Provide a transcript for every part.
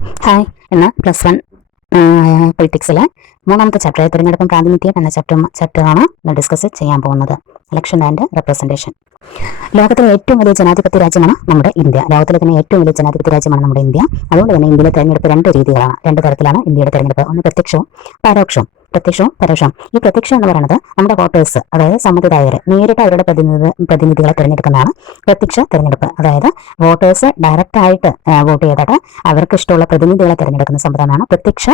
Hi ഇന്ന് plus one പൊളിറ്റിക്സിലെ മൂന്നാമത്തെ chapter തിരഞ്ഞെടുപ്പും പ്രാതിനിധ്യം എന്ന ചാപ്റ്റർ ചാപ്റ്ററാണ് നമ്മൾ ഡിസ്കസ് ചെയ്യാൻ പോകുന്നത്. ഇലക്ഷൻ ആൻഡ് റെപ്രസെന്റേഷൻ ലോകത്തിലെ ഏറ്റവും വലിയ ജനാധിപത്യ രാജ്യമാണ് നമ്മുടെ ഇന്ത്യ. ലോകത്തിലെ തന്നെ ഏറ്റവും വലിയ ജനാധിപത്യ രാജ്യമാണ് നമ്മുടെ ഇന്ത്യ. അതുകൊണ്ട് തന്നെ ഇന്ത്യയിലെ തെരഞ്ഞെടുപ്പ് രണ്ട് രീതികളാണ് രണ്ട് തരത്തിലാണ് ഇന്ത്യയുടെ തെരഞ്ഞെടുപ്പ്. ഒന്ന് പ്രത്യക്ഷവും പരോക്ഷവും. പ്രത്യക്ഷവും പരോക്ഷവും. ഈ പ്രത്യക്ഷം എന്ന് പറയുന്നത് നമ്മുടെ വോട്ടേഴ്സ് അതായത് സമ്മതിദായകർ നേരിട്ട് അവരുടെ പ്രതിനിധി പ്രതിനിധികളെ തിരഞ്ഞെടുക്കുന്നതാണ് പ്രത്യക്ഷ തിരഞ്ഞെടുപ്പ്. അതായത് വോട്ടേഴ്സ് ഡയറക്റ്റ് ആയിട്ട് വോട്ട് ചെയ്തിട്ട് അവർക്ക് ഇഷ്ടമുള്ള പ്രതിനിധികളെ തിരഞ്ഞെടുക്കുന്ന സംവിധാനമാണ് പ്രത്യക്ഷ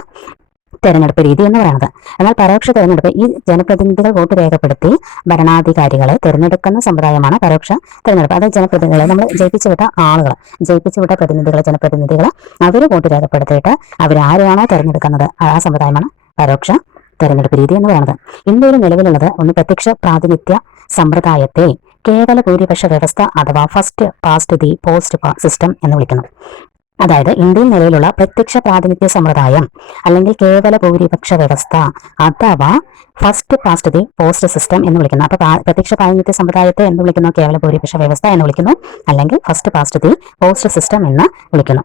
തെരഞ്ഞെടുപ്പ് രീതി എന്ന് പറയുന്നത്. എന്നാൽ പരോക്ഷ തെരഞ്ഞെടുപ്പ് ഈ ജനപ്രതിനിധികൾ വോട്ട് രേഖപ്പെടുത്തി ഭരണാധികാരികളെ തിരഞ്ഞെടുക്കുന്ന സമ്പ്രദായമാണ് പരോക്ഷ തെരഞ്ഞെടുപ്പ്. അതായത് ജനപ്രതിനിധികളെ നമ്മൾ ജയിപ്പിച്ചു വിട്ട ആളുകൾ ജയിപ്പിച്ചു വിട്ട പ്രതിനിധികളെ ജനപ്രതിനിധികൾ അവർ വോട്ട് രേഖപ്പെടുത്തിയിട്ട് അവരാരെയാണോ തിരഞ്ഞെടുക്കുന്നത്? ആ സമ്പ്രദായമാണ് പരോക്ഷ തെരഞ്ഞെടുപ്പ് രീതി എന്ന് പറയുന്നത്. ഇന്ത്യയിൽ നിലവിലുള്ളത് ഒന്ന് പ്രത്യക്ഷ പ്രാതിനിധ്യ സമ്പ്രദായത്തെ കേവല ഭൂരിപക്ഷ വ്യവസ്ഥ അഥവാ first past the post system എന്ന് വിളിക്കുന്നു. അതായത് ഇന്ത്യയിൽ നിലവിലുള്ള പ്രത്യക്ഷ പ്രാതിനിധ്യ സമ്പ്രദായം അല്ലെങ്കിൽ കേവല ഭൂരിപക്ഷ വ്യവസ്ഥ അഥവാ first past the post system എന്ന് വിളിക്കുന്നു. അപ്പൊ പ്രത്യക്ഷ പ്രാതിനിധ്യ സമ്പ്രദായത്തെ എന്ന് വിളിക്കുന്നു കേവല ഭൂരിപക്ഷ വ്യവസ്ഥ എന്ന് വിളിക്കുന്നു അല്ലെങ്കിൽ first past the post system എന്ന് വിളിക്കുന്നു.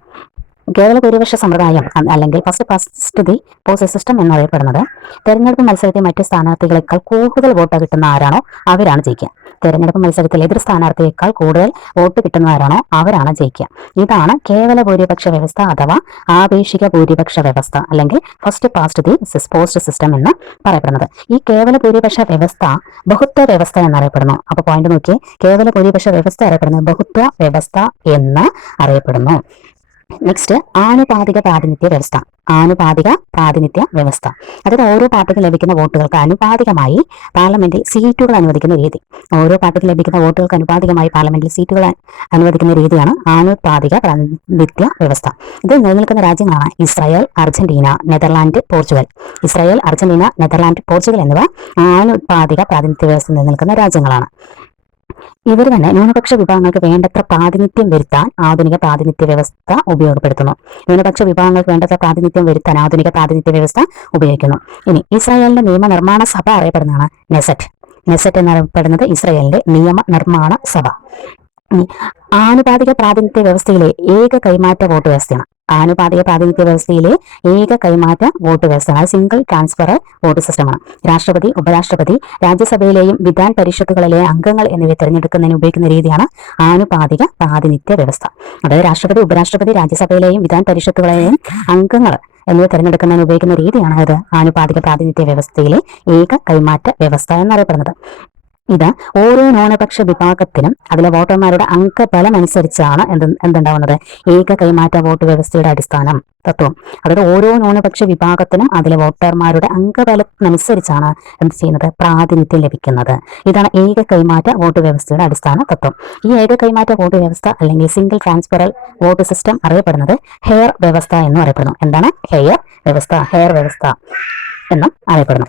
ഭൂരിപക്ഷ സമ്പ്രദായം അല്ലെങ്കിൽ first first the post system എന്നറിയപ്പെടുന്നത്. തെരഞ്ഞെടുപ്പ് മത്സരത്തെ മറ്റ് സ്ഥാനാർത്ഥികളെക്കാൾ കൂടുതൽ വോട്ട് കിട്ടുന്ന ആരാണോ അവരാണ് ജയിക്കുക. തെരഞ്ഞെടുപ്പ് മത്സരത്തിൽ എതിർ സ്ഥാനാർത്ഥിയേക്കാൾ കൂടുതൽ വോട്ട് കിട്ടുന്ന ആരാണോ അവരാണ് ജയിക്കുക. ഇതാണ് കേവല ഭൂരിപക്ഷ വ്യവസ്ഥ അഥവാ ആപേക്ഷിക ഭൂരിപക്ഷ വ്യവസ്ഥ അല്ലെങ്കിൽ first past the post system എന്ന് പറയപ്പെടുന്നത്. ഈ കേവല ഭൂരിപക്ഷ വ്യവസ്ഥ ബഹുത്വ വ്യവസ്ഥ എന്നറിയപ്പെടുന്നു. അപ്പൊ പോയിന്റ് നോക്കിയേ. കേവല ഭൂരിപക്ഷ വ്യവസ്ഥ അറിയപ്പെടുന്നത് ബഹുത്വ വ്യവസ്ഥ എന്ന് അറിയപ്പെടുന്നു. നെക്സ്റ്റ് ആനുപാതിക പ്രാതിനിധ്യ വ്യവസ്ഥ. ആനുപാതിക പ്രാതിനിധ്യ വ്യവസ്ഥ. അതായത് ഓരോ പാർട്ടിക്കും ലഭിക്കുന്ന വോട്ടുകൾക്ക് അനുപാതികമായി പാർലമെന്റിൽ സീറ്റുകൾ അനുവദിക്കുന്ന രീതി. ഓരോ പാർട്ടിക്കും ലഭിക്കുന്ന വോട്ടുകൾക്ക് അനുപാതികമായി പാർലമെന്റിൽ സീറ്റുകൾ അനുവദിക്കുന്ന രീതിയാണ് ആനുപാതിക പ്രാതിനിധ്യ വ്യവസ്ഥ. ഇത് നിലനിൽക്കുന്ന രാജ്യങ്ങളാണ് Israel Argentina Netherland Portugal. Israel Argentina Netherland Portugal എന്നിവ ആനുപാതിക പ്രാതിനിധ്യ വ്യവസ്ഥ നിലനിൽക്കുന്ന രാജ്യങ്ങളാണ്. ഇവർ തന്നെ ന്യൂനപക്ഷ വിഭാഗങ്ങൾക്ക് വേണ്ടത്ര പ്രാതിനിധ്യം വരുത്താൻ ആധുനിക പ്രാതിനിധ്യ വ്യവസ്ഥ ഉപയോഗപ്പെടുത്തുന്നു. ന്യൂനപക്ഷ വിഭാഗങ്ങൾക്ക് വേണ്ടത്ര പ്രാതിനിധ്യം വരുത്താൻ ആധുനിക പ്രാതിനിധ്യ വ്യവസ്ഥ ഉപയോഗിക്കുന്നു. ഇനി ഇസ്രായേലിന്റെ നിയമനിർമ്മാണ സഭ അറിയപ്പെടുന്നതാണ് നെസറ്റ്. നെസറ്റ് എന്നറിയപ്പെടുന്നത് ഇസ്രായേലിന്റെ നിയമനിർമ്മാണ സഭ. ആനുപാതിക പ്രാതിനിധ്യ വ്യവസ്ഥയിലെ ഏക കൈമാറ്റ വോട്ട് വ്യവസ്ഥയാണ്. ആനുപാതിക പ്രാതിനിധ്യ വ്യവസ്ഥയിലെ ഏക കൈമാറ്റ വോട്ട് വ്യവസ്ഥയാണ്. സിംഗിൾ ട്രാൻസ്ഫർ വോട്ട് സിസ്റ്റമാണ് രാഷ്ട്രപതി ഉപരാഷ്ട്രപതി രാജ്യസഭയിലെയും വിധാൻ പരിഷത്തുകളിലെ അംഗങ്ങൾ എന്നിവയെ തിരഞ്ഞെടുക്കുന്നതിന് ഉപയോഗിക്കുന്ന രീതിയാണ് ആനുപാതിക പ്രാതിനിധ്യ വ്യവസ്ഥ. അതായത് രാഷ്ട്രപതി ഉപരാഷ്ട്രപതി രാജ്യസഭയിലെയും വിധാൻ പരിഷത്തുകളിലെയും അംഗങ്ങൾ എന്നിവ തിരഞ്ഞെടുക്കുന്നതിന് ഉപയോഗിക്കുന്ന രീതിയാണ് അത് ആനുപാതിക പ്രാതിനിധ്യ വ്യവസ്ഥയിലെ ഏക കൈമാറ്റ വ്യവസ്ഥ എന്നറിയപ്പെടുന്നത്. ഇത് ഓരോ ന്യൂനപക്ഷ വിഭാഗത്തിനും അതിലെ വോട്ടർമാരുടെ അംഗബലം അനുസരിച്ചാണ് എന്ത് എന്തുണ്ടാവുന്നത്. ഏക കൈമാറ്റ വോട്ട് വ്യവസ്ഥയുടെ അടിസ്ഥാനം തത്വം. അതായത് ഓരോ ന്യൂനപക്ഷ വിഭാഗത്തിനും അതിലെ വോട്ടർമാരുടെ അംഗബലത്തിനനുസരിച്ചാണ് എന്ത് ചെയ്യുന്നത്? പ്രാതിനിധ്യം ലഭിക്കുന്നത്. ഇതാണ് ഏക കൈമാറ്റ വോട്ട് വ്യവസ്ഥയുടെ അടിസ്ഥാന തത്വം. ഈ ഏക കൈമാറ്റ വോട്ട് വ്യവസ്ഥ അല്ലെങ്കിൽ സിംഗിൾ ട്രാൻസ്ഫറൽ വോട്ട് സിസ്റ്റം അറിയപ്പെടുന്നത് ഹെയർ വ്യവസ്ഥ എന്നും അറിയപ്പെടുന്നു. എന്താണ്? ഹെയർ വ്യവസ്ഥ ഹെയർ വ്യവസ്ഥ എന്നും അറിയപ്പെടുന്നു.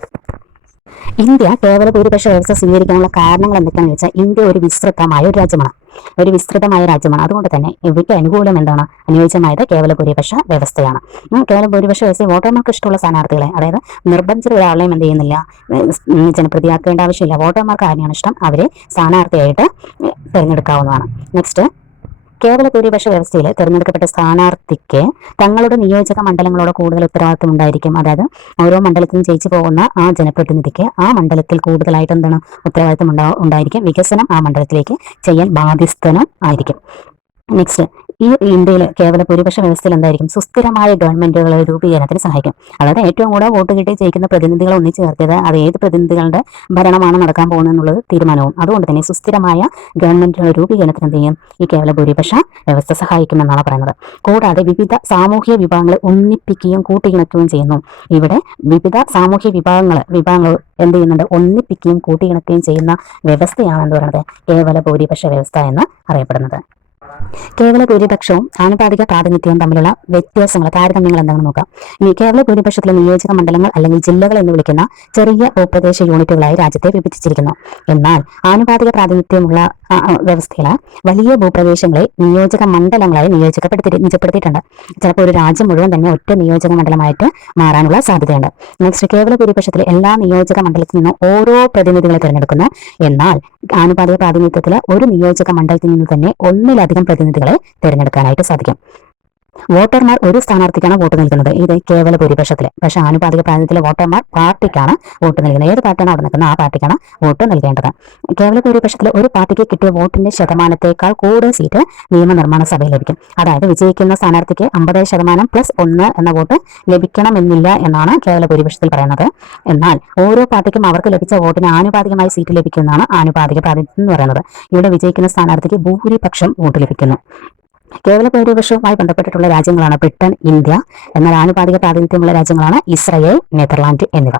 ഇന്ത്യ കേവല ഭൂരിപക്ഷ വ്യവസ്ഥ സ്വീകരിക്കാനുള്ള കാരണങ്ങൾ എന്തൊക്കെയാണെന്ന് വെച്ചാൽ ഇന്ത്യ ഒരു വിസ്തൃതമായ ഒരു രാജ്യമാണ്. ഒരു വിസ്തൃതമായ രാജ്യമാണ്. അതുകൊണ്ട് തന്നെ ഇവയ്ക്ക് അനുകൂലം എന്താണ്? അനുയോജ്യമായത് കേവല ഭൂരിപക്ഷ വ്യവസ്ഥയാണ്. കേവല ഭൂരിപക്ഷ വ്യവസ്ഥ വോട്ടർമാർക്ക് ഇഷ്ടമുള്ള സ്ഥാനാർത്ഥികളെ അതായത് നിർബന്ധിച്ച ഒരാളെയും എന്ത് ചെയ്യുന്നില്ല ജനപ്രതിയാക്കേണ്ട ആവശ്യമില്ല. വോട്ടർമാർക്ക് ആരെയാണ് ഇഷ്ടം? അവരെ സ്ഥാനാർത്ഥിയായിട്ട് തിരഞ്ഞെടുക്കാവുന്നതാണ്. നെക്സ്റ്റ് കേവല ഭൂരിപക്ഷ വ്യവസ്ഥയിൽ തിരഞ്ഞെടുക്കപ്പെട്ട സ്ഥാനാർത്ഥിക്ക് തങ്ങളുടെ നിയോജക മണ്ഡലങ്ങളോട് കൂടുതൽ ഉത്തരവാദിത്വം ഉണ്ടായിരിക്കും. അതായത് ഓരോ മണ്ഡലത്തിലും ജയിച്ചു പോകുന്ന ആ ജനപ്രതിനിധിക്ക് ആ മണ്ഡലത്തിൽ കൂടുതലായിട്ട് എന്താണ് ഉത്തരവാദിത്വം ഉണ്ടാ ഉണ്ടായിരിക്കും? വികസനം ആ മണ്ഡലത്തിലേക്ക് ചെയ്യാൻ ബാധ്യസ്ഥനും ആയിരിക്കും. നെക്സ്റ്റ് ഈ ഇന്ത്യയിൽ കേവല ഭൂരിപക്ഷ വ്യവസ്ഥയിൽ എന്തായിരിക്കും? സുസ്ഥിരമായ ഗവൺമെന്റുകളെ രൂപീകരണത്തിന് സഹായിക്കും. അതായത് ഏറ്റവും കൂടുതൽ വോട്ട് കിട്ടി ജയിക്കുന്ന പ്രതിനിധികൾ ഒന്നിച്ചു ചേർത്തത് അത് ഏത് പ്രതിനിധികളുടെ ഭരണമാണ് നടക്കാൻ പോകുന്നത് എന്നുള്ളത് തീരുമാനവും. അതുകൊണ്ട് തന്നെ സുസ്ഥിരമായ ഗവൺമെന്റുകളുടെ രൂപീകരണത്തിന് എന്ത് ചെയ്യും? ഈ കേവല ഭൂരിപക്ഷ വ്യവസ്ഥ സഹായിക്കുമെന്നാണ് പറയുന്നത്. കൂടാതെ വിവിധ സാമൂഹ്യ വിഭാഗങ്ങളെ ഒന്നിപ്പിക്കുകയും കൂട്ടിയിണക്കുകയും ചെയ്യുന്നു. ഇവിടെ വിവിധ സാമൂഹ്യ വിഭാഗങ്ങൾ വിഭാഗങ്ങൾ എന്ത് ചെയ്യുന്നുണ്ട്? ഒന്നിപ്പിക്കുകയും കൂട്ടിയിണക്കുകയും ചെയ്യുന്ന വ്യവസ്ഥയാണ് എന്ത് പറയുന്നത്? കേവല ഭൂരിപക്ഷ വ്യവസ്ഥ എന്ന് അറിയപ്പെടുന്നത്. കേവല ഭൂരിപക്ഷവും ആനുപാതിക പ്രാതിനിധ്യവും തമ്മിലുള്ള വ്യത്യാസങ്ങൾ താരതമ്യങ്ങൾ എന്താണെന്ന് നോക്കാം. ഇനി കേവല ഭൂരിപക്ഷത്തിലെ നിയോജക മണ്ഡലങ്ങൾ അല്ലെങ്കിൽ ജില്ലകൾ എന്ന് വിളിക്കുന്ന ചെറിയ ഭൂപ്രദേശ യൂണിറ്റുകളായി രാജ്യത്തെ വിഭജിച്ചിരിക്കുന്നു. എന്നാൽ ആനുപാതിക പ്രാതിനിധ്യമുള്ള ആ, വലിയ ഭൂപ്രദേശങ്ങളെ നിയോജക മണ്ഡലങ്ങളായി നിയോജകപ്പെടുത്തി നിജപ്പെടുത്തിയിട്ടുണ്ട്. ചിലപ്പോൾ ഒരു രാജ്യം മുഴുവൻ തന്നെ ഒറ്റ നിയോജക മണ്ഡലമായിട്ട് മാറാനുള്ള സാധ്യതയുണ്ട്. നെക്സ്റ്റ് കേവല ഭൂരിപക്ഷത്തിലെ എല്ലാ നിയോജക മണ്ഡലത്തിൽ നിന്നും ഓരോ പ്രതിനിധികളെ തിരഞ്ഞെടുക്കുന്നു. എന്നാൽ ആനുപാതിക പ്രാതിനിധ്യത്തിൽ ഒരു നിയോജക മണ്ഡലത്തിൽ നിന്ന് തന്നെ ഒന്നിലധികം പ്രതിനിധികളെ തിരഞ്ഞെടുക്കാനായിട്ട് സാധിക്കും. വോട്ടർമാർ ഒരു സ്ഥാനാർത്ഥിക്കാണ് വോട്ട് നൽകുന്നത്. ഇത് കേവല ഭൂരിപക്ഷത്തിൽ പക്ഷെ ആനുപാതിക പ്രാതിനിധ്യത്തിലെ വോട്ടർമാർ പാർട്ടിക്കാണ് വോട്ട് നൽകുന്നത്. ഏത് പാർട്ടിയാണ് അവിടെ നിൽക്കുന്നത്? ആ പാർട്ടിക്കാണ് വോട്ട് നൽകേണ്ടത്. കേവല ഭൂരിപക്ഷത്തിൽ ഒരു പാർട്ടിക്ക് കിട്ടിയ വോട്ടിന്റെ ശതമാനത്തേക്കാൾ കൂടുതൽ സീറ്റ് നിയമനിർമ്മാണ സഭയിൽ ലഭിക്കും. അതായത് വിജയിക്കുന്ന സ്ഥാനാർത്ഥിക്ക് അമ്പത് ശതമാനം പ്ലസ് ഒന്ന് എന്ന വോട്ട് ലഭിക്കണമെന്നില്ല എന്നാണ് കേവല ഭൂരിപക്ഷത്തിൽ പറയുന്നത്. എന്നാൽ ഓരോ പാർട്ടിക്കും അവർക്ക് ലഭിച്ച വോട്ടിന് ആനുപാതികമായി സീറ്റ് ലഭിക്കുന്നതാണ് ആനുപാതിക പ്രാതിനിധ്യം എന്ന് പറയുന്നത്. ഇവിടെ വിജയിക്കുന്ന സ്ഥാനാർത്ഥിക്ക് ഭൂരിപക്ഷം വോട്ട് ലഭിക്കുന്നു. കേവല ഭൂരിപക്ഷവുമായി ബന്ധപ്പെട്ടിട്ടുള്ള രാജ്യങ്ങളാണ് ബ്രിട്ടൻ ഇന്ത്യ എന്നാൽ ആനുപാതിക പ്രാതിനിധ്യമുള്ള രാജ്യങ്ങളാണ് ഇസ്രയേൽ നെതർലാൻഡ് എന്നിവ.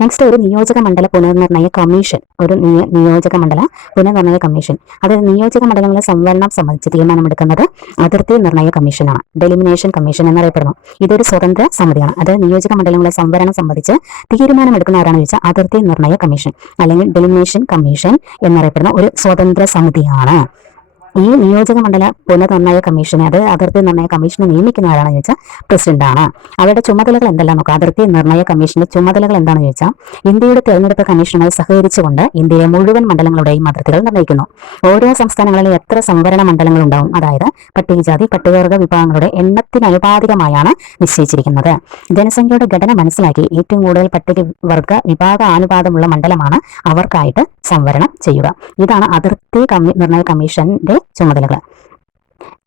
നെക്സ്റ്റ് ഒരു നിയോജക മണ്ഡല പുനർനിർണയ കമ്മീഷൻ ഒരു നിയ- നിയോജക മണ്ഡല പുനർനിർണയ കമ്മീഷൻ. അതായത് നിയോജക മണ്ഡലങ്ങളെ സംവരണം സംബന്ധിച്ച് തീരുമാനമെടുക്കുന്നത് അതിർത്തി നിർണയ കമ്മീഷനാണ് ഡെലിമിനേഷൻ കമ്മീഷൻ എന്നറിയപ്പെടുന്നു. ഇതൊരു സ്വതന്ത്ര സമിതിയാണ്. അതായത് നിയോജക മണ്ഡലങ്ങളെ സംവരണം സംബന്ധിച്ച് തീരുമാനമെടുക്കുന്ന ആരാണെന്ന് ചോദിച്ചാൽ അതിർത്തി നിർണയ കമ്മീഷൻ അല്ലെങ്കിൽ ഡെലിമിനേഷൻ കമ്മീഷൻ എന്നറിയപ്പെടുന്ന ഒരു സ്വതന്ത്ര സമിതിയാണ്. ഈ നിയോജക മണ്ഡല പുനർനിർണയ കമ്മീഷനെ അത് അതിർത്തി നിർണയ കമ്മീഷനെ നിയമിക്കുന്ന ആരാണെന്ന് ചോദിച്ചാൽ പ്രസിഡന്റാണ് അവരുടെ ചുമതലകൾ എന്തെല്ലാം നോക്കാം? അതിർത്തി നിർണയ കമ്മീഷന്റെ ചുമതലകൾ എന്താണെന്ന് ചോദിച്ചാൽ ഇന്ത്യയുടെ തെരഞ്ഞെടുപ്പ് കമ്മീഷനുമായി സഹകരിച്ചുകൊണ്ട് ഇന്ത്യയിലെ മുഴുവൻ മണ്ഡലങ്ങളുടെയും അതിർത്തികൾ നിർണയിക്കുന്നു ഓരോ സംസ്ഥാനങ്ങളിലും എത്ര സംവരണ മണ്ഡലങ്ങൾ ഉണ്ടാവും? അതായത് പട്ടികജാതി പട്ടികവർഗ വിഭാഗങ്ങളുടെ എണ്ണത്തിനനുപാതികമായാണ് നിശ്ചയിച്ചിരിക്കുന്നത്. ജനസംഖ്യയുടെ ഘടന മനസ്സിലാക്കി ഏറ്റവും കൂടുതൽ പട്ടികവർഗ വിഭാഗ ആനുപാതമുള്ള മണ്ഡലമാണ് അവർക്കായിട്ട് സംവരണം ചെയ്യുക. ഇതാണ് അതിർത്തി നിർണയ കമ്മീഷന്റെ ചുമതലകൾ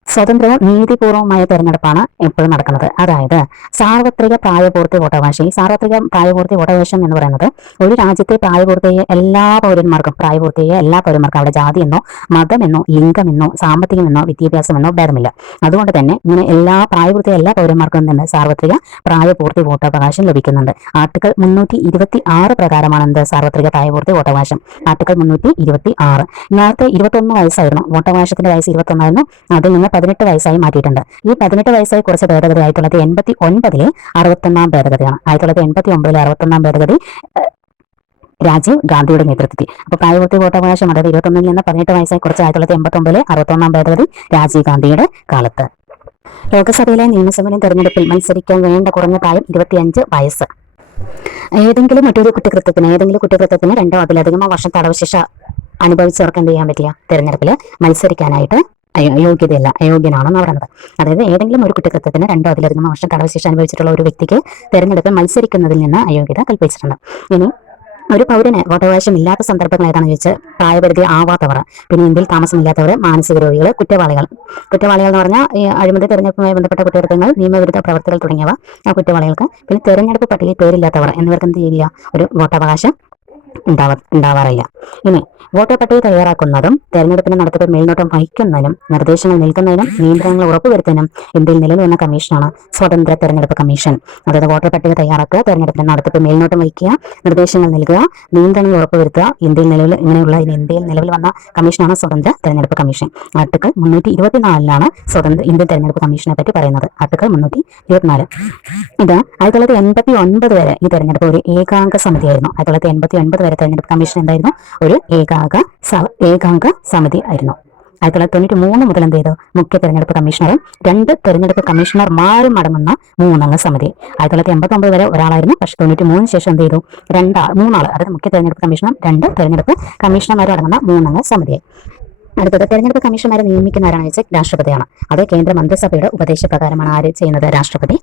സ്വതന്ത്രവും നീതിപൂർവമായ തെരഞ്ഞെടുപ്പാണ് എപ്പോഴും നടക്കുന്നത്. അതായത് സാർവത്രിക പ്രായപൂർത്തി വോട്ടവകാശം സാർവത്രിക പ്രായപൂർത്തി വോട്ടവകാശം എന്ന് പറയുന്നത് ഒരു രാജ്യത്തെ പ്രായപൂർത്തി എല്ലാ പൗരന്മാർക്കും പ്രായപൂർത്തി എല്ലാ പൗരന്മാർക്കും അവിടെ ജാതിയെന്നോ മതമെന്നോ ലിംഗമെന്നോ സാമ്പത്തികമെന്നോ വിദ്യാഭ്യാസമെന്നോ ഭേദമില്ല. അതുകൊണ്ട് തന്നെ ഇങ്ങനെ എല്ലാ പ്രായപൂർത്തി എല്ലാ പൗരന്മാർക്കും തന്നെ സാർവത്രിക പ്രായപൂർത്തി വോട്ടവകാശം ലഭിക്കുന്നുണ്ട്. ആർട്ടിക്കിൾ മുന്നൂറ്റി ഇരുപത്തി ആറ് പ്രകാരമാണ് എന്ത്? സാർവത്രിക പ്രായപൂർത്തി വോട്ടവകാശം. ആർട്ടിക്കിൾ മുന്നൂറ്റി ഇരുപത്തി ആറ് നേരത്തെ ഇരുപത്തൊന്ന് വയസ്സായിരുന്നു. വോട്ടവകാശത്തിന്റെ വയസ്സ് ഇരുപത്തൊന്നായിരുന്നു. അതിൽ നിന്ന് പതിനെട്ട് വയസ്സായി മാറ്റിയിട്ടുണ്ട്. ഈ പതിനെട്ട് വയസ്സായി കുറച്ച് ഭേദഗതി ആയിരത്തി തൊള്ളായിരത്തി എൺപത്തി ഒൻപതിലെ അറുപത്തൊന്നാം ഭേദഗതിയാണ്. ആയിരത്തി തൊള്ളായിരത്തി എൺപത്തി ഒമ്പതിലെ അറുപത്തൊന്നാം ഭേദഗതി രാജീവ് ഗാന്ധിയുടെ നേതൃത്വത്തിൽ. അപ്പോൾ പ്രായപൂർത്തി വോട്ടവകാശം അതായത് ഇരുപത്തൊന്നിൽ നിന്ന് പതിനെട്ട് വയസ്സായി കുറച്ച് ആയിരത്തി തൊള്ളായിരത്തി എൺപത്തി ഒമ്പതിലെ അറുപത്തൊന്നാം ഭേദഗതി രാജീവ് ഗാന്ധിയുടെ കാലത്ത്. ലോകസഭയിലെ നിയമസഭയിലും തെരഞ്ഞെടുപ്പിൽ മത്സരിക്കാൻ വേണ്ട കുറഞ്ഞ പ്രായം ഇരുപത്തിയഞ്ച് വയസ്സ്. ഏതെങ്കിലും മറ്റൊരു കുറ്റകൃത്യത്തിന് ഏതെങ്കിലും കുറ്റകൃത്യത്തിന് രണ്ടോ അതിലധികമോ വർഷം തടവ് അനുഭവിച്ചവർക്ക് എന്ത് ചെയ്യാൻ പറ്റിയ? തെരഞ്ഞെടുപ്പിൽ മത്സരിക്കാനായിട്ട് അയോ- യോഗ്യതയല്ല അയോഗ്യനാണെന്ന് പറയുന്നത്. അതായത് ഏതെങ്കിലും ഒരു കുറ്റകൃത്യത്തിന് രണ്ടോ അതിലധികമോ വർഷം തടവ് ശിക്ഷ അനുഭവിച്ചിട്ടുള്ള ഒരു വ്യക്തിക്ക് തെരഞ്ഞെടുപ്പിൽ മത്സരിക്കുന്നതിൽ നിന്ന് അയോഗ്യത കൽപ്പിച്ചിട്ടുണ്ട്. ഇനി ഒരു പൗരന് വോട്ടവകാശം ഇല്ലാത്ത സന്ദർഭങ്ങൾ ഏതാണെന്ന് ചോദിച്ചാൽ പ്രായപരിധി ആവാത്തവർ പിന്നെ ഇന്ത്യയിൽ താമസമില്ലാത്തവർ മാനസിക രോഗികൾ കുറ്റവാളികൾ. കുറ്റവാളികൾ എന്ന് പറഞ്ഞാൽ അഴിമതി തെരഞ്ഞെടുപ്പുമായി ബന്ധപ്പെട്ട കുറ്റകൃത്യങ്ങൾ നിയമവിരുദ്ധ പ്രവർത്തികൾ തുടങ്ങിയവ ആ കുറ്റവാളികൾക്ക്. പിന്നെ തെരഞ്ഞെടുപ്പ് പട്ടികയിൽ പേരില്ലാത്തവർ എന്നിവർക്ക് എന്ത് ചെയ്യില്ല ഒരു വോട്ടവകാശം ഉണ്ടാവ ഉണ്ടാവാറില്ല. ഇനി വോട്ടർ പട്ടിക തയ്യാറാക്കുന്നതും തെരഞ്ഞെടുപ്പിന് നടത്തിപ്പ് മേൽനോട്ടം വഹിക്കുന്നതിനും നിർദ്ദേശങ്ങൾ നൽകുന്നതിനും നിയന്ത്രണങ്ങൾ ഉറപ്പുവരുത്തുന്നതിനും ഇന്ത്യയിൽ നിലവിൽ വന്ന കമ്മീഷനാണ് സ്വതന്ത്ര തെരഞ്ഞെടുപ്പ് കമ്മീഷൻ. അതായത് വോട്ടർ പട്ടിക തയ്യാറാക്കുക തെരഞ്ഞെടുപ്പിന് നടത്തിപ്പ് മേൽനോട്ടം വഹിക്കുക നിർദ്ദേശങ്ങൾ നൽകുക നിയന്ത്രണങ്ങൾ ഉറപ്പുവരുത്തുക ഇന്ത്യയിൽ നിലവിൽ ഇങ്ങനെയുള്ള ഇനി ഇന്ത്യയിൽ നിലവിൽ വന്ന കമ്മീഷനാണ് സ്വതന്ത്ര തെരഞ്ഞെടുപ്പ് കമ്മീഷൻ. ആർട്ടിക്കിൾ മുന്നൂറ്റി ഇരുപത്തിനാലിലാണ് സ്വതന്ത്ര ഇന്ത്യൻ തെരഞ്ഞെടുപ്പ് കമ്മീഷനെ പറ്റി പറയുന്നത്. ആർട്ടിക്കിൾ മുന്നൂറ്റി ഇരുപത്തിനാല് ഇത് ആയിരത്തി തൊള്ളായിരത്തി എൺപത്തി ഒൻപത് വരെ ഈ തെരഞ്ഞെടുപ്പ് ഒരു ഏകാംഗ സമിതിയായിരുന്നു. ആയിരത്തി തൊള്ളായിരത്തി എൺപത്തി ഒൻപത് വരെ തെരഞ്ഞെടുപ്പ് കമ്മീഷൻ എന്തായിരുന്നു? ഒരു ഏകാംഗ ഏകാംഗ സമിതി ആയിരുന്നു. ആയിരത്തി തൊള്ളായിരത്തി തൊണ്ണൂറ്റി മൂന്ന് മുതൽ എന്ത് ചെയ്തു? മുഖ്യ തെരഞ്ഞെടുപ്പ് കമ്മീഷണറും രണ്ട് തെരഞ്ഞെടുപ്പ് കമ്മീഷണർമാരും അടങ്ങുന്ന മൂന്നംഗ സമിതി. ആയിരത്തി തൊള്ളായിരത്തി എൺപത്തി ഒമ്പത് വരെ ഒരാളായിരുന്നു. പക്ഷേ തൊണ്ണൂറ്റി മൂന്നിന് ശേഷം എന്ത് ചെയ്തു? രണ്ടാൾ മൂന്നാൾ അതായത് മുഖ്യ തെരഞ്ഞെടുപ്പ് കമ്മീഷണർ രണ്ട് തെരഞ്ഞെടുപ്പ് കമ്മീഷണർമാരും അടങ്ങുന്ന മൂന്നംഗ സമിതിയായി അടുത്തത് തെരഞ്ഞെടുപ്പ് കമ്മീഷണർമാരെ നിയമിക്കുന്ന ആരാണെന്ന് വെച്ചാൽ രാഷ്ട്രപതിയാണ്. അത് കേന്ദ്ര മന്ത്രിസഭയുടെ ഉപദേശപ്രകാരമാണ് ആര് ചെയ്യുന്നത്? രാഷ്ട്രപതി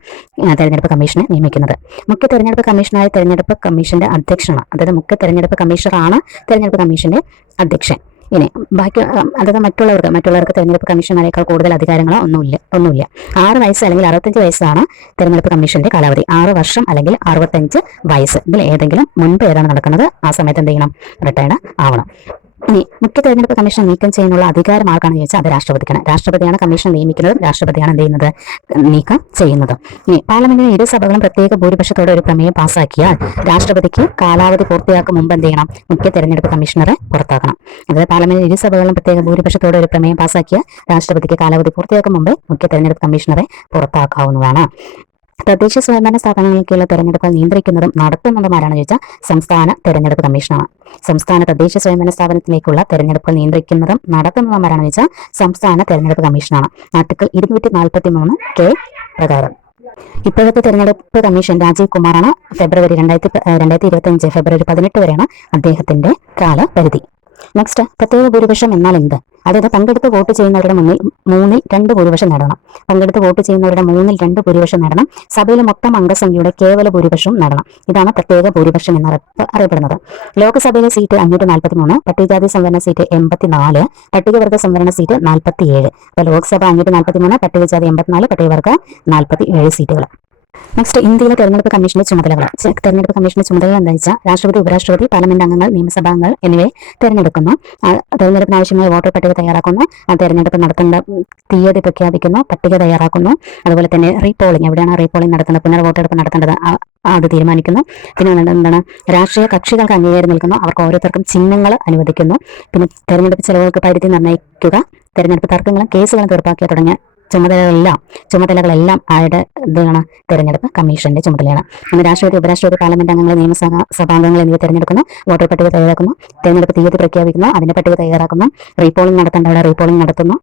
തെരഞ്ഞെടുപ്പ് കമ്മീഷനെ നിയമിക്കുന്നത്. മുഖ്യ തെരഞ്ഞെടുപ്പ് കമ്മീഷണറായ തെരഞ്ഞെടുപ്പ് കമ്മീഷന്റെ അധ്യക്ഷനാണ്. അതായത് മുഖ്യ തെരഞ്ഞെടുപ്പ് കമ്മീഷണറാണ് തെരഞ്ഞെടുപ്പ് കമ്മീഷന്റെ അധ്യക്ഷൻ. ഇനി ബാക്കി അതായത് മറ്റുള്ളവർക്ക് മറ്റുള്ളവർക്ക് തെരഞ്ഞെടുപ്പ് കമ്മീഷണറേക്കാൾ കൂടുതൽ അധികാരങ്ങളോ ഒന്നുമില്ല ഒന്നുമില്ല. ആറ് വയസ്സ് അല്ലെങ്കിൽ അറുപത്തഞ്ച് വയസ്സാണ് തെരഞ്ഞെടുപ്പ് കമ്മീഷന്റെ കാലാവധി. ആറ് വർഷം അല്ലെങ്കിൽ അറുപത്തഞ്ച് വയസ്സ്. ഇതിൽ ഏതെങ്കിലും മുൻപ് ഏതാണ് നടക്കുന്നത്? ആ സമയത്ത് എന്ത് ചെയ്യണം? റിട്ടയർഡ് ആവണം. ഇനി മുഖ്യ തെരഞ്ഞെടുപ്പ് കമ്മീഷൻ നീക്കം ചെയ്യാനുള്ള അധികാരം ആർക്കാണെന്ന് ചോദിച്ചാൽ അത് രാഷ്ട്രപതിക്കാണ്. രാഷ്ട്രപതിയാണ് കമ്മീഷൻ നിയമിക്കുന്നത്. രാഷ്ട്രപതിയാണ് എന്ത് ചെയ്യുന്നത്? നീക്കം ചെയ്യുന്നതും. ഇനി പാർലമെന്റിലെ ഇരു സഭകളും പ്രത്യേക ഭൂരിപക്ഷത്തോടെ ഒരു പ്രമേയം പാസാക്കിയാൽ രാഷ്ട്രപതിക്ക് കാലാവധി പൂർത്തിയാക്കും മുമ്പ് എന്ത് ചെയ്യണം? മുഖ്യ തെരഞ്ഞെടുപ്പ് കമ്മീഷണറെ പുറത്താക്കണം. അതായത് പാർലമെന്റിലെ ഇരു സഭകളും പ്രത്യേക ഭൂരിപക്ഷത്തോടെ ഒരു പ്രമേയം പാസാക്കിയാൽ രാഷ്ട്രപതിക്ക് കാലാവധി പൂർത്തിയാക്കും മുമ്പ് മുഖ്യ തെരഞ്ഞെടുപ്പ് കമ്മീഷണറെ പുറത്താക്കാവുന്നതാണ്. തദ്ദേശ സ്വയംഭരണ സ്ഥാപനങ്ങൾക്കുള്ള തെരഞ്ഞെടുപ്പ് നിയന്ത്രിക്കുന്നതും നടത്തുന്നതുമാരാണെന്ന് ചോദിച്ചാൽ സംസ്ഥാന തെരഞ്ഞെടുപ്പ് കമ്മീഷനാണ്. സംസ്ഥാന തദ്ദേശ സ്വയംഭരണ സ്ഥാപനത്തിലേക്കുള്ള തെരഞ്ഞെടുപ്പ് നിയന്ത്രിക്കുന്നതും നടത്തുന്നതുമാരാണെന്ന് ചോദിച്ചാൽ സംസ്ഥാന തെരഞ്ഞെടുപ്പ് കമ്മീഷനാണ്. ആർട്ടിക്കിൾ ഇരുന്നൂറ്റി നാൽപ്പത്തി മൂന്ന് കെ പ്രകാരം. ഇപ്പോഴത്തെ തെരഞ്ഞെടുപ്പ് കമ്മീഷൻ രാജീവ് കുമാറാണ്. ഫെബ്രുവരി രണ്ടായിരത്തി രണ്ടായിരത്തി ഇരുപത്തി അഞ്ച് ഫെബ്രുവരി പതിനെട്ട് വരെയാണ് അദ്ദേഹത്തിന്റെ കാലപരിധി. നെക്സ്റ്റ് പ്രത്യേക ഭൂരിപക്ഷം എന്നാൽ എന്ത്? അതായത് പങ്കെടുത്ത് വോട്ട് ചെയ്യുന്നവരുടെ മുന്നിൽ മൂന്നിൽ രണ്ട് ഭൂരിപക്ഷം നേടണം. പങ്കെടുത്ത് വോട്ട് ചെയ്യുന്നവരുടെ മൂന്നിൽ രണ്ട് ഭൂരിപക്ഷം നേടണം. സഭയിലെ മൊത്തം അംഗസംഖ്യയുടെ കേവല ഭൂരിപക്ഷവും നേടണം. ഇതാണ് പ്രത്യേക ഭൂരിപക്ഷം എന്ന് അറിയ- അറിയപ്പെടുന്നത്. ലോക്സഭയിലെ സീറ്റ് അഞ്ഞൂറ്റി നാൽപ്പത്തി മൂന്ന് പട്ടികജാതി സംവരണ സീറ്റ് എൺപത്തിനാല് പട്ടികവർഗ സംവരണ സീറ്റ് നാൽപ്പത്തിയേഴ് അപ്പൊ ലോക്സഭ അഞ്ഞൂറ്റി നാൽപ്പത്തി മൂന്ന് പട്ടികജാതി എൺപത്തിനാല് പട്ടികവർഗ നാൽപ്പത്തി ഏഴ് സീറ്റുകൾ നെക്സ്റ്റ് ഇന്ത്യയിലെ തെരഞ്ഞെടുപ്പ് കമ്മീഷന്റെ ചുമതലകൾ തെരഞ്ഞെടുപ്പ് കമ്മീഷന്റെ ചുമതലകൾ എന്താ വെച്ചാൽ രാഷ്ട്രപതി ഉപരാഷ്ട്രപതി പാർലമെന്റ് അംഗങ്ങൾ നിയമസഭാ അംഗങ്ങൾ എന്നിവയെ തെരഞ്ഞെടുക്കുന്നു. തെരഞ്ഞെടുപ്പിന് ആവശ്യമായ വോട്ടർ പട്ടിക തയ്യാറാക്കുന്നു. തെരഞ്ഞെടുപ്പ് നടത്തേണ്ട തീയതി പ്രഖ്യാപിക്കുന്നു പട്ടിക തയ്യാറാക്കുന്നു. അതുപോലെ തന്നെ റീപോളിംഗ് എവിടെയാണ് റീപോളിംഗ് നടത്തുന്നത്? പുനർവോട്ടെടുപ്പ് നടത്തേണ്ടത് ആ- ആ അത് തീരുമാനിക്കുന്നു. പിന്നെ എന്താണ് രാഷ്ട്രീയ കക്ഷികൾക്ക് അംഗീകാരം നൽകുന്നു. അവർക്ക് ഓരോരുത്തർക്കും ചിഹ്നങ്ങൾ അനുവദിക്കുന്നു. പിന്നെ തെരഞ്ഞെടുപ്പ് ചെലവുകൾക്ക് പരിധി നിർണയിക്കുക തെരഞ്ഞെടുപ്പ് തർക്കങ്ങളും കേസുകളും തീർപ്പാക്കിയ തുടങ്ങിയ ചുമതലകളെല്ലാം ചുമതലകളെല്ലാം ആരുടെ ഇതാണ് തെരഞ്ഞെടുപ്പ്? കമ്മീഷന്റെ ചുമതലയാണ്. അന്ന് രാഷ്ട്രപതി ഉപരാഷ്ട്രപതി പാർലമെന്റ് അംഗങ്ങൾ നിയമസഭ സഭാംഗങ്ങൾ എന്നിവ തെരഞ്ഞെടുക്കുന്നു. വോട്ടർ പട്ടിക തയ്യാറാക്കുന്നു. തെരഞ്ഞെടുപ്പ് തീയതി പ്രഖ്യാപിക്കുന്നു. അതിന്റെ പട്ടിക തയ്യാറാക്കുന്നു. റീപോളിംഗ് നടത്തേണ്ടവിടെ റീപോളിംഗ് നടത്തുന്നു.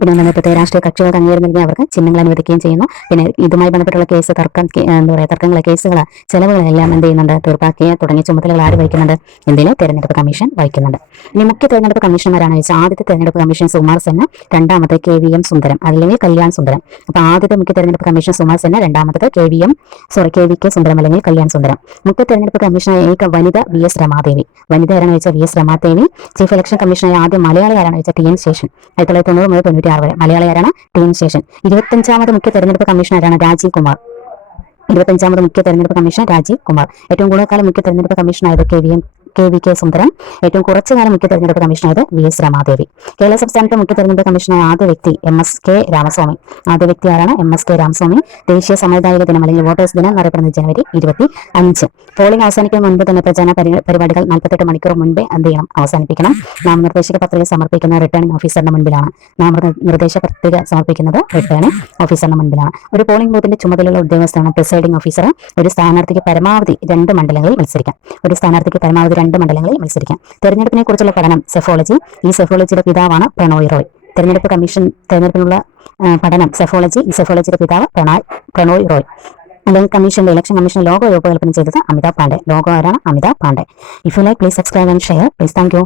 പിന്നെ നമ്മുടെ പ്രത്യേക രാഷ്ട്രീയ കക്ഷികൾ അംഗീകാരം അവർക്ക് ചിഹ്നങ്ങൾ അനുവദിക്കുകയും ചെയ്യുന്നു. പിന്നെ ഇതുമായി ബന്ധപ്പെട്ടുള്ള കേസ് തർക്കം എന്താ പറയുക തർക്കങ്ങൾ കേസുകൾ ചെലവുകളെല്ലാം എന്ത് ചെയ്യുന്നുണ്ട്? തീർപ്പാക്കിയ തുടങ്ങിയ ചുമതലകൾ ആര് വഹിക്കുന്നുണ്ട്? ഇന്ത്യയിലെ തെരഞ്ഞെടുപ്പ് കമ്മീഷൻ വഹിക്കുന്നുണ്ട്. ഇനി മുഖ്യ തെരഞ്ഞെടുപ്പ് കമ്മീഷണർമാരാണ് വെച്ചാൽ ആദ്യത്തെ തെരഞ്ഞെടുപ്പ് കമ്മീഷൻ സുമാർ സെന്ന രണ്ടാമത്തെ കെ വി എം സുന്ദരം അല്ലെങ്കിൽ കല്യാൺ സുന്ദരം. അപ്പൊ ആദ്യത്തെ മുഖ്യ തെരഞ്ഞെടുപ്പ് കമ്മീഷൻ സുമാർ സെന്ന രണ്ടാമത്തെ K V M sorry K V K Sundaram അല്ലെങ്കിൽ കല്യാൺ സുന്ദരം. മുഖ്യ തെരഞ്ഞെടുപ്പ് കമ്മീഷണർ ഏക വനിത വി എസ് രമാദേവി. വനിത ആരാണ് വെച്ചാൽ V S Ramadevi. Chief election commissioner ആദ്യം മലയാളി ആരാണ് വെച്ചാൽ ടി എൻ ശേഷൻ. ആയിരത്തി തൊള്ളായിരത്തി തൊണ്ണൂറ് മുതൽ തൊണ്ണൂറ്റി ആറ് വരെ മലയാളി ആരാണ് ടി എൻ ശേഷൻ ഇരുപത്തഞ്ചാമത് മുഖ്യ തെരഞ്ഞെടുപ്പ് കമ്മീഷണറാണ് രാജീവ് കുമാർ. ഇരുപത്തഞ്ചാമത് മുഖ്യ തെരഞ്ഞെടുപ്പ് കമ്മീഷൻ രാജീവ് കുമാർ. ഏറ്റവും കൂടുതൽ കാലം മുഖ്യ തെരഞ്ഞെടുപ്പ് കമ്മീഷനായത് K V M K V K Sundaram. ഏറ്റവും കുറച്ചു കാലം മുഖ്യ തെരഞ്ഞെടുപ്പ് കമ്മീഷനായത് വി എസ് രമാദേവി. കേരള സംസ്ഥാനത്തെ മുഖ്യ തെരഞ്ഞെടുപ്പ് കമ്മീഷനായ ആദ്യ വ്യക്തി എം എസ് കെ രാമസ്വാമി. ആദ്യ വ്യക്തി ആരാണ്? M S K Ramaswamy. ദേശീയ സമുദായിക ദിനം അല്ലെങ്കിൽ വോട്ടേഴ്സ് ദിനം എന്നറിയപ്പെടുന്നത് ജനുവരി ഇരുപത്തി അഞ്ച് പോളിംഗ് അവസാനിക്കുന്ന മുൻപ് തന്നെ പ്രചാരണ പരിപാടികൾ നാൽപ്പത്തെട്ട് മണിക്കൂർ മുൻപേ എന്ത് ചെയ്യണം? അവസാനിപ്പിക്കണം. നാമനിർദ്ദേശക പത്രിക സമർപ്പിക്കുന്ന റിട്ടേണിംഗ് ഓഫീസറിന്റെ മുൻപിലാണ്. നാമനിർദ്ദേശ പത്രിക സമർപ്പിക്കുന്നത് റിട്ടേണിംഗ് ഓഫീസറിന്റെ മുൻപിലാണ്. ഒരു പോളിംഗ് ബൂത്തിന്റെ ചുമതലയുള്ള ഉദ്യോഗസ്ഥനാണ് പ്രിസൈഡിംഗ് ഓഫീസർ ഒരു സ്ഥാനാർത്ഥിക്ക് പരമാവധി രണ്ട് മണ്ഡലങ്ങളിൽ മത്സരിക്കാം. ഒരു സ്ഥാനാർത്ഥിക്ക് പരമാവധി രണ്ട് മണ്ഡലങ്ങളിൽ മത്സരിക്കാം. തെരഞ്ഞെടുപ്പിനെ കുറിച്ചുള്ള പഠനം സെഫോളജി. ഈ സെഫോളജിയുടെ പിതാവാണ് പ്രണോയ് റോയ്. തെരഞ്ഞെടുപ്പ് കമ്മീഷൻ തെരഞ്ഞെടുപ്പിനുള്ള പഠനം സെഫോളജി. ഈ സെഫോളജിയുടെ പിതാവ് പ്രണോയ് പ്രണോയ് റോയ്. അല്ലെങ്കിൽ കമ്മീഷന്റെ ഇലക്ഷൻ കമ്മീഷൻ ലോഗോ രൂപകൽപ്പന ചെയ്തത് അമിതാഭ് പാണ്ഡെ. ലോഗോ ആരാണ്? Amitabh Pandey. If you like please subscribe and share please thank you